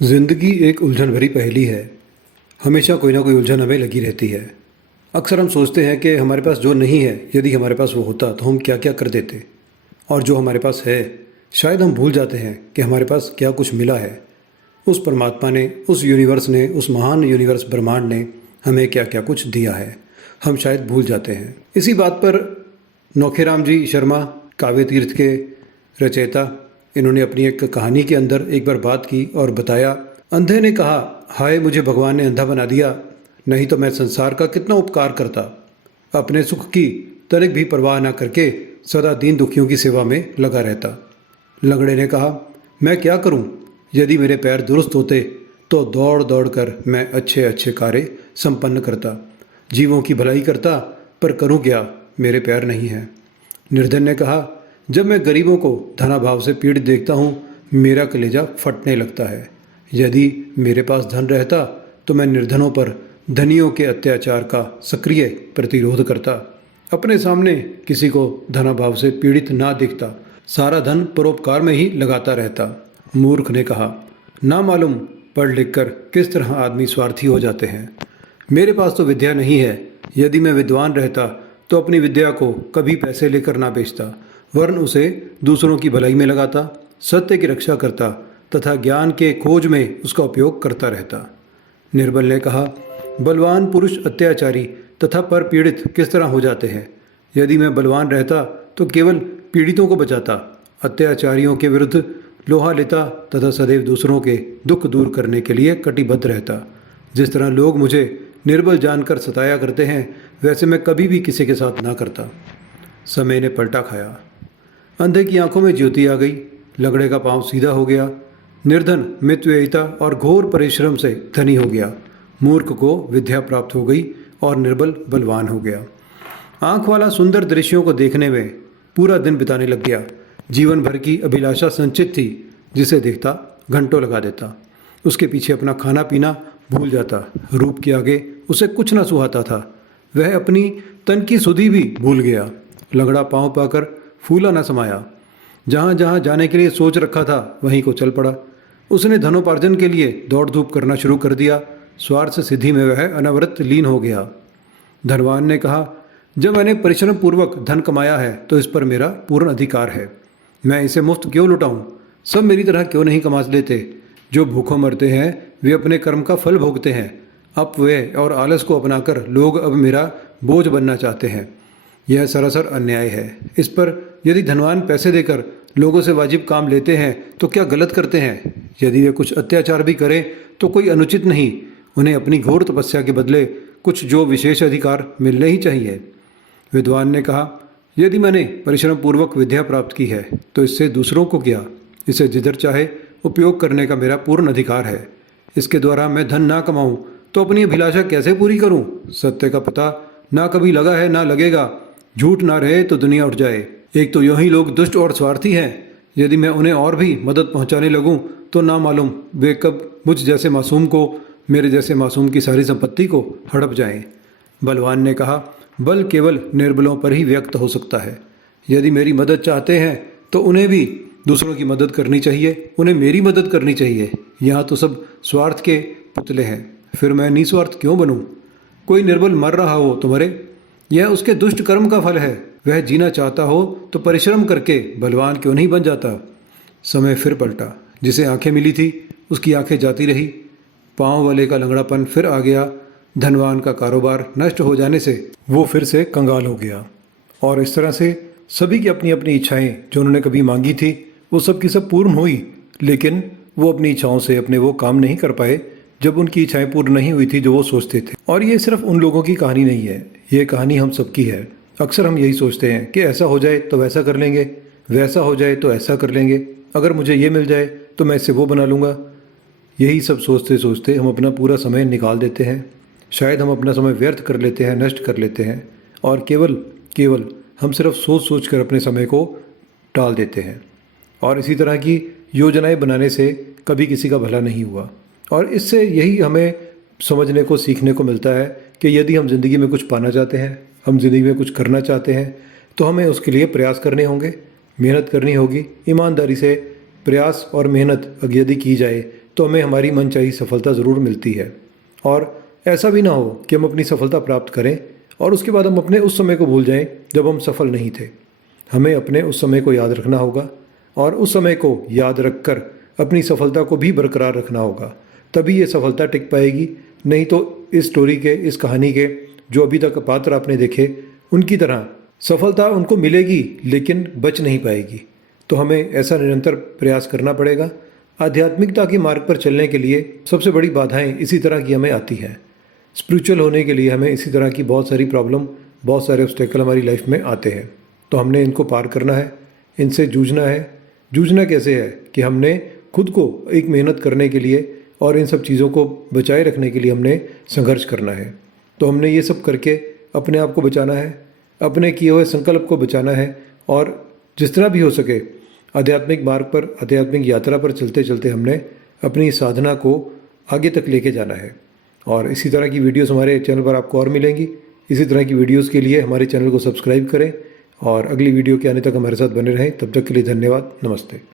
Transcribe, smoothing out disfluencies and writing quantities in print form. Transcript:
ज़िंदगी एक उलझन भरी पहेली है। हमेशा कोई ना कोई उलझन हमें लगी रहती है। अक्सर हम सोचते हैं कि हमारे पास जो नहीं है, यदि हमारे पास वो होता तो हम क्या क्या कर देते। और जो हमारे पास है, शायद हम भूल जाते हैं कि हमारे पास क्या कुछ मिला है। उस परमात्मा ने, उस यूनिवर्स ने, उस महान यूनिवर्स ब्रह्मांड ने हमें क्या क्या कुछ दिया है, हम शायद भूल जाते हैं। इसी बात पर नौखेराम जी शर्मा, काव्य तीर्थ के रचयिता, इन्होंने अपनी एक कहानी के अंदर एक बार बात की और बताया। अंधे ने कहा, हाय मुझे भगवान ने अंधा बना दिया, नहीं तो मैं संसार का कितना उपकार करता। अपने सुख की तनिक भी परवाह न करके सदा दीन दुखियों की सेवा में लगा रहता। लंगड़े ने कहा, मैं क्या करूं? यदि मेरे पैर दुरुस्त होते तो दौड़ दौड़ कर मैं अच्छे अच्छे कार्य संपन्न करता, जीवों की भलाई करता, पर करूं क्या, मेरे पैर नहीं हैं। निर्धन ने कहा, जब मैं गरीबों को धनाभाव से पीड़ित देखता हूँ, मेरा कलेजा फटने लगता है। यदि मेरे पास धन रहता तो मैं निर्धनों पर धनियों के अत्याचार का सक्रिय प्रतिरोध करता, अपने सामने किसी को धनाभाव से पीड़ित ना दिखता, सारा धन परोपकार में ही लगाता रहता। मूर्ख ने कहा, ना मालूम पढ़ लिख कर किस तरह आदमी स्वार्थी हो जाते हैं। मेरे पास तो विद्या नहीं है, यदि मैं विद्वान रहता तो अपनी विद्या को कभी पैसे लेकर ना बेचता, वरन उसे दूसरों की भलाई में लगाता, सत्य की रक्षा करता तथा ज्ञान के खोज में उसका उपयोग करता रहता। निर्बल ने कहा, बलवान पुरुष अत्याचारी तथा पर पीड़ित किस तरह हो जाते हैं। यदि मैं बलवान रहता तो केवल पीड़ितों को बचाता, अत्याचारियों के विरुद्ध लोहा लेता तथा सदैव दूसरों के दुख दूर करने के लिए कटिबद्ध रहता। जिस तरह लोग मुझे निर्बल जानकर सताया करते हैं, वैसे मैं कभी भी किसी के साथ ना करता। समय ने पलटा खाया। अंधे की आंखों में ज्योति आ गई, लंगड़े का पांव सीधा हो गया, निर्धन मितव्ययिता और घोर परिश्रम से धनी हो गया, मूर्ख को विद्या प्राप्त हो गई और निर्बल बलवान हो गया। आंख वाला सुंदर दृश्यों को देखने में पूरा दिन बिताने लग गया। जीवन भर की अभिलाषा संचित थी, जिसे देखता घंटों लगा देता। उसके पीछे अपना खाना पीना भूल जाता, रूप के आगे उसे कुछ न सुहाता था, वह अपनी तन की सुधि भी भूल गया। लंगड़ा पांव पाकर फूला न समाया, जहाँ जहाँ जाने के लिए सोच रखा था वहीं को चल पड़ा। उसने धनोपार्जन के लिए दौड़ धूप करना शुरू कर दिया, स्वार्थ सिद्धि में वह अनवरत लीन हो गया। धनवान ने कहा, जब मैंने परिश्रम पूर्वक धन कमाया है तो इस पर मेरा पूर्ण अधिकार है, मैं इसे मुफ्त क्यों लुटाऊं? सब मेरी तरह क्यों नहीं कमा लेते? जो भूखों मरते हैं वे अपने कर्म का फल भोगते हैं। अपव्यय और आलस को अपनाकर लोग अब मेरा बोझ बनना चाहते हैं। यह सरासर अन्याय है। इस पर यदि धनवान पैसे देकर लोगों से वाजिब काम लेते हैं तो क्या गलत करते हैं? यदि वे कुछ अत्याचार भी करें तो कोई अनुचित नहीं, उन्हें अपनी घोर तपस्या के बदले कुछ जो विशेष अधिकार मिलने ही चाहिए। विद्वान ने कहा, यदि मैंने परिश्रम पूर्वक विद्या प्राप्त की है तो इससे दूसरों को क्या, इसे जिधर चाहे उपयोग करने का मेरा पूर्ण अधिकार है। इसके द्वारा मैं धन ना कमाऊं तो अपनी अभिलाषा कैसे पूरी करूं? सत्य का पता ना कभी लगा है ना लगेगा, झूठ ना रहे तो दुनिया उठ जाए। एक तो यूं ही लोग दुष्ट और स्वार्थी हैं, यदि मैं उन्हें और भी मदद पहुंचाने लगूं तो ना मालूम वे कब मुझ जैसे मासूम को, मेरे जैसे मासूम की सारी संपत्ति को हड़प जाएं। बलवान ने कहा, बल केवल निर्बलों पर ही व्यक्त हो सकता है। यदि मेरी मदद चाहते हैं तो उन्हें भी दूसरों की मदद करनी चाहिए, उन्हें मेरी मदद करनी चाहिए। यहाँ तो सब स्वार्थ के पुतले हैं, फिर मैं निस्वार्थ क्यों बनूं? कोई निर्बल मर रहा हो तो मरे, यह उसके दुष्ट कर्म का फल है। वह जीना चाहता हो तो परिश्रम करके बलवान क्यों नहीं बन जाता? समय फिर पलटा। जिसे आंखें मिली थी उसकी आंखें जाती रही। पाँव वाले का लंगड़ापन फिर आ गया। धनवान का कारोबार नष्ट हो जाने से वो फिर से कंगाल हो गया। और इस तरह से सभी की अपनी अपनी इच्छाएं जो उन्होंने कभी मांगी थी वो सब की सब पूर्ण हुई, लेकिन वो अपनी इच्छाओं से अपने वो काम नहीं कर पाए जब उनकी इच्छाएं पूर्ण नहीं हुई थी जो वो सोचते थे। और ये सिर्फ उन लोगों की कहानी नहीं है, ये कहानी हम सबकी है। अक्सर हम यही सोचते हैं कि ऐसा हो जाए तो वैसा कर लेंगे, वैसा हो जाए तो ऐसा कर लेंगे, अगर मुझे ये मिल जाए तो मैं इससे वो बना लूँगा। यही सब सोचते सोचते हम अपना पूरा समय निकाल देते हैं। शायद हम अपना समय व्यर्थ कर लेते हैं, नष्ट कर लेते हैं, और केवल हम सिर्फ सोच सोच कर अपने समय को टाल देते हैं। और इसी तरह की योजनाएं बनाने से कभी किसी का भला नहीं हुआ। और इससे यही हमें समझने को, सीखने को मिलता है कि यदि हम ज़िंदगी में कुछ पाना चाहते हैं, हम ज़िंदगी में कुछ करना चाहते हैं, तो हमें उसके लिए प्रयास करने होंगे, मेहनत करनी होगी। ईमानदारी से प्रयास और मेहनत यदि की जाए तो हमें हमारी मनचाही सफलता ज़रूर मिलती है। और ऐसा भी ना हो कि हम अपनी सफलता प्राप्त करें और उसके बाद हम अपने उस समय को भूल जाएं जब हम सफल नहीं थे। हमें अपने उस समय को याद रखना होगा और उस समय को याद रखकर अपनी सफलता को भी बरकरार रखना होगा, तभी ये सफलता टिक पाएगी। नहीं तो इस स्टोरी के, इस कहानी के जो अभी तक पात्र आपने देखे, उनकी तरह सफलता उनको मिलेगी लेकिन बच नहीं पाएगी। तो हमें ऐसा निरंतर प्रयास करना पड़ेगा। आध्यात्मिकता के मार्ग पर चलने के लिए सबसे बड़ी बाधाएं इसी तरह की हमें आती हैं। स्पिरिचुअल होने के लिए हमें इसी तरह की बहुत सारी प्रॉब्लम, बहुत सारे ऑब्स्टेकल हमारी लाइफ में आते हैं। तो हमने इनको पार करना है, इनसे जूझना है। जूझना कैसे है कि हमने खुद को एक मेहनत करने के लिए और इन सब चीज़ों को बचाए रखने के लिए हमने संघर्ष करना है। तो हमने ये सब करके अपने आप को बचाना है, अपने किए हुए संकल्प को बचाना है और जिस तरह भी हो सके आध्यात्मिक मार्ग पर, आध्यात्मिक यात्रा पर चलते चलते हमने अपनी साधना को आगे तक लेके जाना है। और इसी तरह की वीडियोस हमारे चैनल पर आपको और मिलेंगी। इसी तरह की वीडियोस के लिए हमारे चैनल को सब्सक्राइब करें और अगली वीडियो के आने तक हमारे साथ बने रहें। तब तक के लिए धन्यवाद। नमस्ते।